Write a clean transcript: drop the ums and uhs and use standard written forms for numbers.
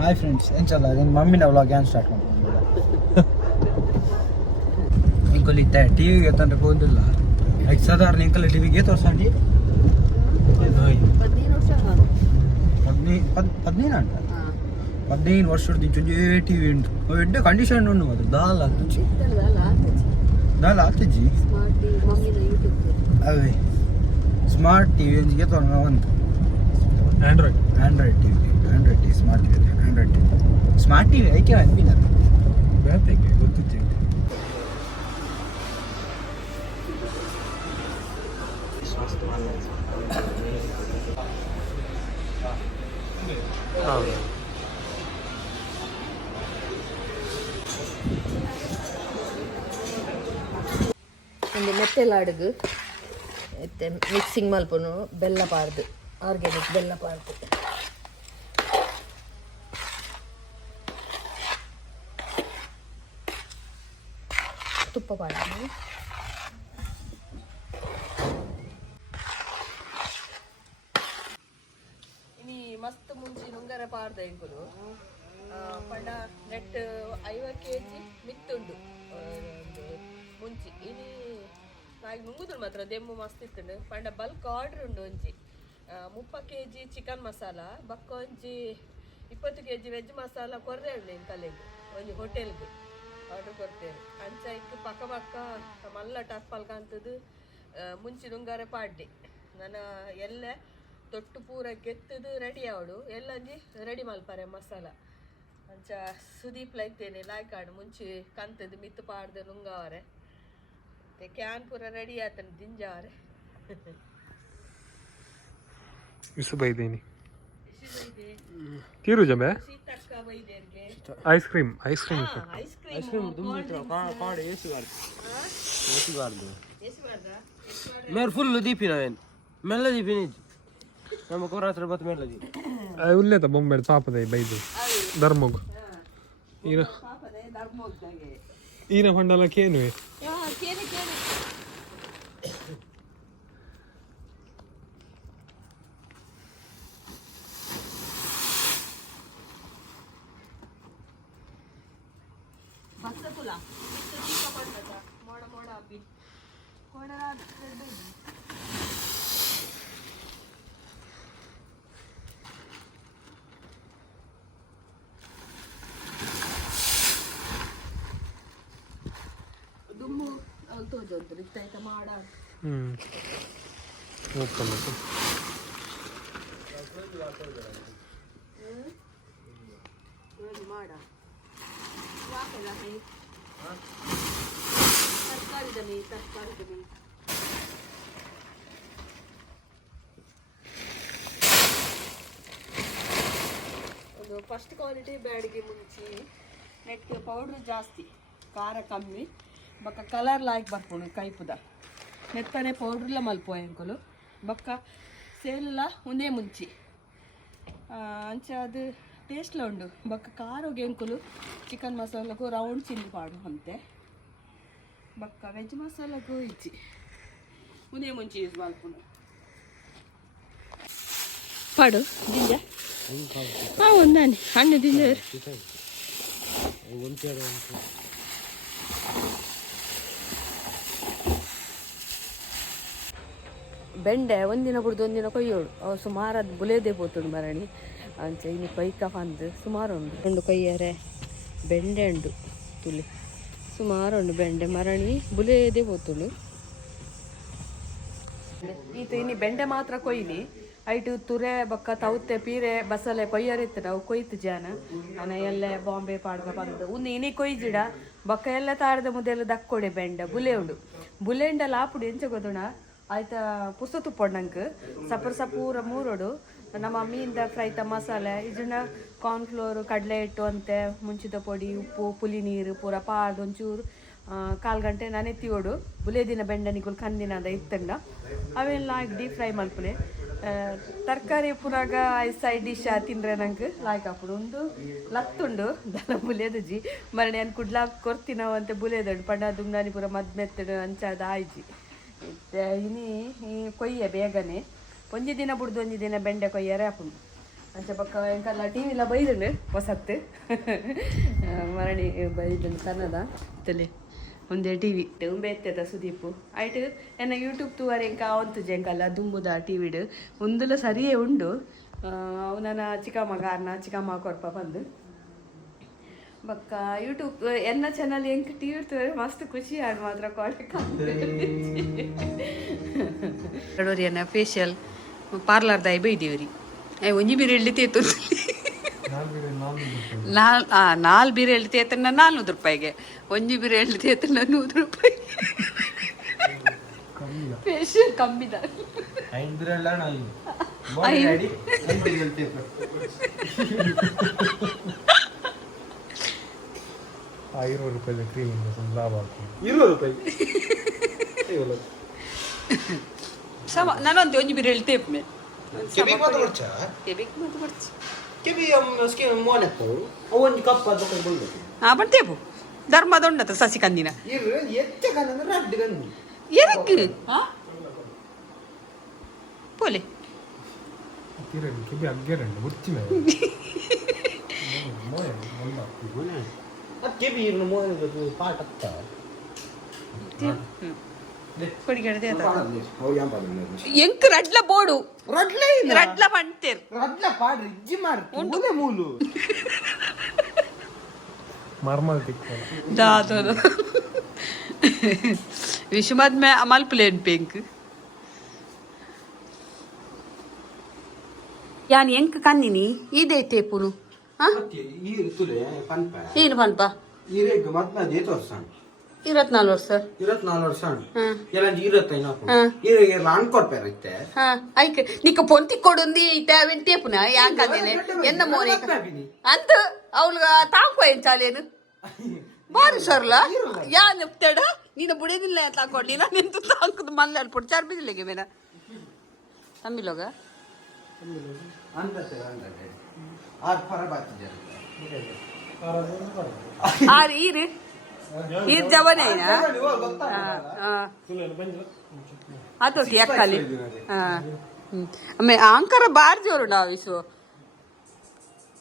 hi friends ಎಂಚಲ್ಲ ನಿನ್ನ ಮಮ್ಮಿನ vlog ಏನು start ಮಾಡ್ಕೊಂಡು ಇಂಕೊಲಿತ್ತೆ ಟಿ ವಿಗೆ ತಂದ್ರೆ ಹೋದಿಲ್ಲ ಐದು ಸಾಧಾರಣ ಇಂಕಲ್ ಟಿ ವಿಗೆ ತೋರ್ಸಂಡಿ 15 అంట 15 ವರ್ಷದ నుంచి ಟಿ ವಿ ಉಂಟು ಎಡ್ಡ ಕಂಡೀಷನ್ ಉಂಡು ಅದು ದಾಲ್ ಹತ್ತುಜಿ ಅವೇ ಸ್ಮಾರ್ಟ್ ಟಿ ವಿ ಅಂಜಿಗೆ ತೋರ್ನ ಒಂದು Android T V smart T V Android T V smart T V ಐಕೆ ಅನ್ಬಿಲ್ಲ ಗೊತ್ತಿತ್ತು ಒಂದು ಮೆಟ್ಟೆಲಾಡುಗು ಮತ್ತೆ ಮಿಕ್ಸಿಂಗ್ ಮಲ್ಪನು ಬೆಲ್ಲ ಪಾರ್ದು ಆರ್ಗ್ಯಾನಿಕ್ ಬೆಲ್ಲ ಪಾರ್ದು ತುಪ್ಪ ಪಾಡ್ದು ಇನಿ ಮಸ್ತ್ ಮುಂಚಿ ನುಂಗರ ಪಾಡ್ದ ಇಂಕುಲು ಪಂಡ ನೆಟ್ 50 kg ಮಿತ್ತುಂಡು ಮುಂಚಿ ಇನಿ ನಾಯಿ ನುಂಗುದ್ರು ಮಾತ್ರ ದೆಮ್ಮು ಮಸ್ತ್ ಇತ್ತು ಪಂಡ ಬಲ್ಕ್ ಆರ್ಡರ್ ಉಂಡು ಒಂಜಿ 30 kg ಚಿಕನ್ ಮಸಾಲ ಬಕ್ಕ ಒಂಜಿ 20 kg ವೆಜ್ ಮಸಾಲ ಕೊರ್ರೆ ಉಂಡು ಇನ್ ತಲೆಗೆ ಒಂಜಿ ಹೋಟೆಲ್ಗೆ ಆರ್ಡರ್ ಕೊಡ್ತೇವೆ ಅಂಚ ಇತ್ತು ಪಕ್ಕ ಪಕ್ಕ ಮಲ್ಲ ಟಪ್ಪಲ್ ಕಾಂತದ್ದು ಮುಂಚಿ ನುಂಗಾರೆ ಪಾಡ್ಡೆ ನನ್ನ ಎಲ್ಲ ತೊಟ್ಟು ಪೂರ ಗೆತ್ತದು ರೆಡಿ ಅವಡು ಎಲ್ಲಂಜಿ ರೆಡಿ ಮಲ್ಪಾರೆ ಮಸಾಲ ಅಂಚ ಸುದೀಪ್ ಲೈತೇನೆ ಲಾಯ್ಕಾಡು ಮುಂಚೆ ಕಂತದ್ದು ಮಿತ್ತು ಪಾಡ್ದು ನುಂಗವರೆ ಕ್ಯಾನ್ ಪೂರ ರೆಡಿ ಆತನ ದಿಂಜಾರೆ ಇಸು ಬೈದೇನಿ ತೀರು ಜಂಬೆ ಸೀತಕ್ಕ ಬೈದೇರ್ಗೆ ಐಸ್ ಕ್ರೀಮ್ ಐಸ್ ಕ್ರೀಮ್ ಕಾಡು ಏಸುಗಾರ್ದು ಎಸ್ಬಾರ್ದ ಮೇರೆ ಫುಲ್ ದೀಪಿನವೇನು ಮೆಲ್ಲ ದೀಪಿನಿ ನಮ್ಮ ಕೋರ ಹತ್ರ ಬತ್ತು ಮೆಲ್ಲ ದೀಪಿ ಉಲ್ಲೇತ ಬೊಂಬೆ ಪಾಪದ ಬೈದು ಧರ್ಮಗು ಈರ ಪಾಪದೆ ಧರ್ಮೋಗ್ದಾಗೆ ಈರ ಫಂಡಲ ಕೇನುವೆ ಕೇಳಿ ಬಸ್ಸಕುಲ ಇತ್ತು ದೀಪ ಪಂಡದ ಮೋಡ ಮೋಡ ಅಬ್ಬಿ ಕೊಡರ ದುಮ್ಮು ತೋಜೊಂದು ಇತ್ತಾಯ್ತ ಮಾಡ ಓಪನ್ ಮಾಡ ತರಕಾರಿ ದನಿ ಒಂದು ಫಸ್ಟ್ ಕ್ವಾಲಿಟಿ ಬ್ಯಾಡಿಗೆ ಮುಂಚೆ ನೆಟ್ ಪೌಡ್ರ್ ಜಾಸ್ತಿ ಖಾರ ಕಮ್ಮಿ ಬೊಕ್ಕ ಕಲರ್ ಲಾಯ್ಕ್ ಬರ್ಪುಂಡು ಕೈಪುದ ನೆತ್ತನೆ ಪೌಡ್ರ್ಲ ಮಲ್ಪೋ ಎಂಕುಲು ಬೊಕ್ಕ ಸೇಲ್ಲ ಒಂದೇ ಮುಂಚಿ ಅಂಚ ಅದು ಟೇಸ್ಟ್ಲ ಉಂಡು ಬೊಕ್ಕ ಖಾರೋಗೆ ಎಂಕುಲು ಚಿಕನ್ ಮಸಾಲಗೂ ರೌಂಡ್ ಚಿಲ್ಲಿ ಪಾಡು ಅಂತೆ ಬೊಕ್ಕ ವೆಜ್ ಮಸಾಲಗೂ ಇಚ್ಚಿ ಒಂದೇ ಮುಂಚಿ ಯೂಸ್ ಮಲ್ಪುಂಡು ಪಾಡು ದಿಂಜ ಒಂದಾನೆ ಹಣ್ಣು ದಿಂಜ ಬೆಂಡೆ ಒಂದಿನ ಬಿಡ್ದು ಒಂದಿನ ಕೊಯ್ಯೋಡು ಅವು ಸುಮಾರು ಬುಲೇದೇ ಪೋತುಂಡು ಮರಣಿ ಅಂಚ ಇನ್ನು ಕೊಯ್ಕ ಬಂದು ಸುಮಾರು ಉಂಡು ಕೊಯ್ಯರೆ ಬೆಂಡೆ ಉಂಡು ತುಳಿ ಸುಮಾರು ಉಂಡು ಬೆಂಡೆ ಮರಣಿ ಬುಲೇದೇ ಪೋತುಂಡು ಈತ ಇನ್ನು ಬೆಂಡೆ ಮಾತ್ರ ಕೊಯ್ಲಿ ಐಟು ತುರೆ ಬೊಕ್ಕ ತೌತೆ ಪೀರೆ ಬಸಳೆ ಕೊಯ್ಯರಿತ್ತು ನಾವು ಕೊಯ್ತು ಜಾನ ನಾನು ಎಲ್ಲ ಬಾಂಬೆ ಪಾಡ್ಕ ಬಂದು ಒಂದು ಇನಿ ಕೊಯ್ಜಿಡ ಬೊಕ್ಕ ಎಲ್ಲ ತಾಡ್ದ ಮುದೆಲ್ಲ ದಕ್ಕೊಡೆ ಬೆಂಡೆ ಬುಲೆ ಉಂಡು ಬುಲೆಂಡೆಲ್ಲ ಆಪುಡು ಎಂಚ ಗೊತ್ತುಣ ಆಯ್ತಾ ಪುಸ್ತ ತುಪ್ಪೊಂಡಂಗೆ ಸಪೂರ ಮೂರೋಡು ನಮ್ಮ ಮೀನಿಂದ ಫ್ರೈತ ಮಸಾಲೆ ಇದನ್ನ ಕಾರ್ನ್ಫ್ಲೋರು ಕಡಲೆ ಹಿಟ್ಟು ಅಂತೆ ಮುಂಚಿದ ಪೊಡಿ ಉಪ್ಪು ಪುಲಿ ನೀರು ಪೂರ ಪಾಡ್ದು ಒಂಚೂರು 1/4 ಗಂಟೆ ನೆನೆತ್ತಿಯೋಡು ಬುಲೆ ದಿನ ಬೆಂಡನಿಗಳು ಕಂದಿನ ಅದ ಇತ್ತಂಡ ಅವೆಲ್ಲ ಡೀಪ್ ಫ್ರೈ ಮಲ್ಪನೆ ತರಕಾರಿ ಪುರಾಗ ಸೈಡ್ ಡಿಶ್ ತಿಂದ್ರೆ ನಂಗೆ ಲಾಯ್ಕ್ ಹಾಪುಡು ಒಂದು ಲತ್ತುಂಡು ದನ ಬುಲೆದಜಿ ಮರಣೆ ಅನ್ ಕುಡ್ಲಾ ಕೊರ್ತಿನವಂತೆ ಬುಲೆದಡು ಪಂಡ ದುಂಡಾನಿ ಪೂರ ಮದ್ಮೆತ್ತಡು ಅಂಚಾದ ಆಯ್ಜಿ ಇನಿ ಕೊಯ್ಯ ಬೇಗನೆ ಒಂಜಿ ದಿನ ಬಿಡ್ದು ಒಂಜಿ ದಿನ ಬೆಂಡೆ ಕೊಯ್ಯರೆ ಹಾಪುಂಡು ಅಂಚೆ ಪಕ್ಕ ಎಂಕಲ್ಲ ಟಿ ವಿಲ ಬೈದುಂಡು ಹೊಸತ್ತು ಮರಣಿ ಬೈದುಂಡು ತನ್ನದ ತಲೆ ಒಂದೇ ಟಿ ವಿ ಉಂಬೆ ಎತ್ತದ ಸುದೀಪು ಆಯ್ತು ಎನ್ನ ಯೂಟ್ಯೂಬ್ ತೂವರೆ ಎಂಕ ಅವಂತು ಜೆಂಕಲ್ಲ ದುಂಬುದ ಟಿ ವಿಡು ಒಂದುಲ ಸರಿಯೇ ಉಂಡು ಅವನ ಚಿಕ್ಕಮ್ಮ ಕೊರ್ಪ ಬಂದು ಬಕ್ಕ ಯೂಟ್ಯೂಬ್ ಎನ್ನ ಚಾನಲ್ ಎಂಕ್ ಟಿ ವಿ ತೂವರೆ ಮಸ್ತ್ ಖುಷಿ ಆಡ್ ಮಾತ್ರ ಕೊಡೋರಿ ಎನ್ನ ಫೇಶಿಯಲ್ ಪಾರ್ಲರ್ದಾಯಿ ಬೈದೀವ್ರಿ ಒಂಜಿ ಬೀರೆ ಎಳ್ಳಿ ತೇತು ನಾಲ್ ಬೀರೆ ಎಳ್ಳಿ ತೇತನ 400 ರೂಪಾಯಿಗೆ ಒಂಜಿ ಬೀರೆ ಎಳ್ಳಿ ತೇತನ 100 ರೂಪಾಯಿ ಫೇಶಿಯಲ್ ಕಮ್ಮಿದ 20 ರೂಪಾಯಿ ಕ್ರೀಮ್ ಲಾಭ 20 ರೂಪಾಯಿ ನಾನೊಂದು ಒಂಜಿ ಬೀರೆ ಎಳ್ಳಿ ತೇಪ್ಮೆ ಕೆಬಿಗೆ ಮಾತು ಬರ್ಚ ಕೆಬಿ ಸ್ಕಿನ್ ಮೋನೆತ್ತು ಅವೊಂದು ಕಪ್ ಅದು ಕೊಂಡು ಬರ್ತೇಪು ಧರ್ಮದೊಂಡತ ಸಸಿ ಕಂದಿನ ಇರು ಎಚ್ಚ ಕನ್ನ ರಡ್ಡು ಕನ್ನು ಎದಕ್ಕೆ ಪೋಲೆ ಕಿರಣ್ ಕೆಬಿ ಅಗ್ಗೆರಂಡು ಮುಚ್ಚಿನ ಅದು ಕೆಬಿ ಇರು ಮೋನೆದು ಪಾಟ ಅತ್ತ ಕೊಡಿಗಡೆ ಅವ್ರು ಯಾನ್ ಪಾಡ ಎಂಕ್ ರಡ್ಲ ಬೋಡು ರಡ್ಲೆ ಇಲ್ಲ ರಡ್ಲ ಪಂಟೇರ್ ರಡ್ಲ ಪಾಡ ಇಜ್ಜಿ ಮಾರ್ ಉಂಡೆ ಮೂಲು ಮಾರ್ಮಲ್ ತಿಕ್ಕ ದಾದರ ವಿಶ್ವಮದ್ ಮೇ ಅಮಲ್ ಪ್ಲೇನ್ ಪಿಂಕ್ ಯಾನ್ ಎಂಕ್ ಕನ್ನಿನಿ ಇದೇ ಟೇಪುನು ಈ ತುಲೆ ಪನ್ಪ ಏನು ಪನ್ಪ ಈರೆಗ್ ಮತ್ನ ದೇತ ವರ್ಷ 24 ವರ್ಷ 24 ವರ್ಷ ಎಲ್ಲ 25 ಈರೆಗೆ ಲಾನ್ ಕೊಡ್ಪೇರಿತ್ತೆ ಐಕ್ ನಿಕ್ಕ ಪೊಂತಿ ಕೊಡುಂದಿ ಇಟ್ಟಾವೆನ್ ಟೇಪುನ ಯಾಂಕ್ ಅಂದಿನೆ ಎನ್ನ ಮೋನೆ ಅಂತ ಅವಳು ತಾಂಕೋ ಏನ್ ಚಾಲೇನು ಬಾರಿ ಸರ್ಲ ಯಾನ್ ಎಪ್ತಾಡ ನೀನು ಬುಡೇದಿಲ್ಲ ತಾಕೊಂಡಿ ನಾನು ನಿಂತು ತಾಂಕದ ಮಲ್ಲ ಅಲ್ಪುಡ್ ಚಾರ್ ಬಿದಿಲೆಗೆ ಮೇನ ತಮ್ಮಿಲೋಗ ಅಂತತೆ ಆರ್ ಪರ ಬಾತಿದೆ ಆರ್ ಈರು ಈರ್ ಜವನೇನ ಅದೊಟ್ಟಿ ಎಕ್ಕಲಿ ಆಮೇಲೆ ಅಂಕರ ಬಾರಿ ಜೋರು ನಾವಿಸು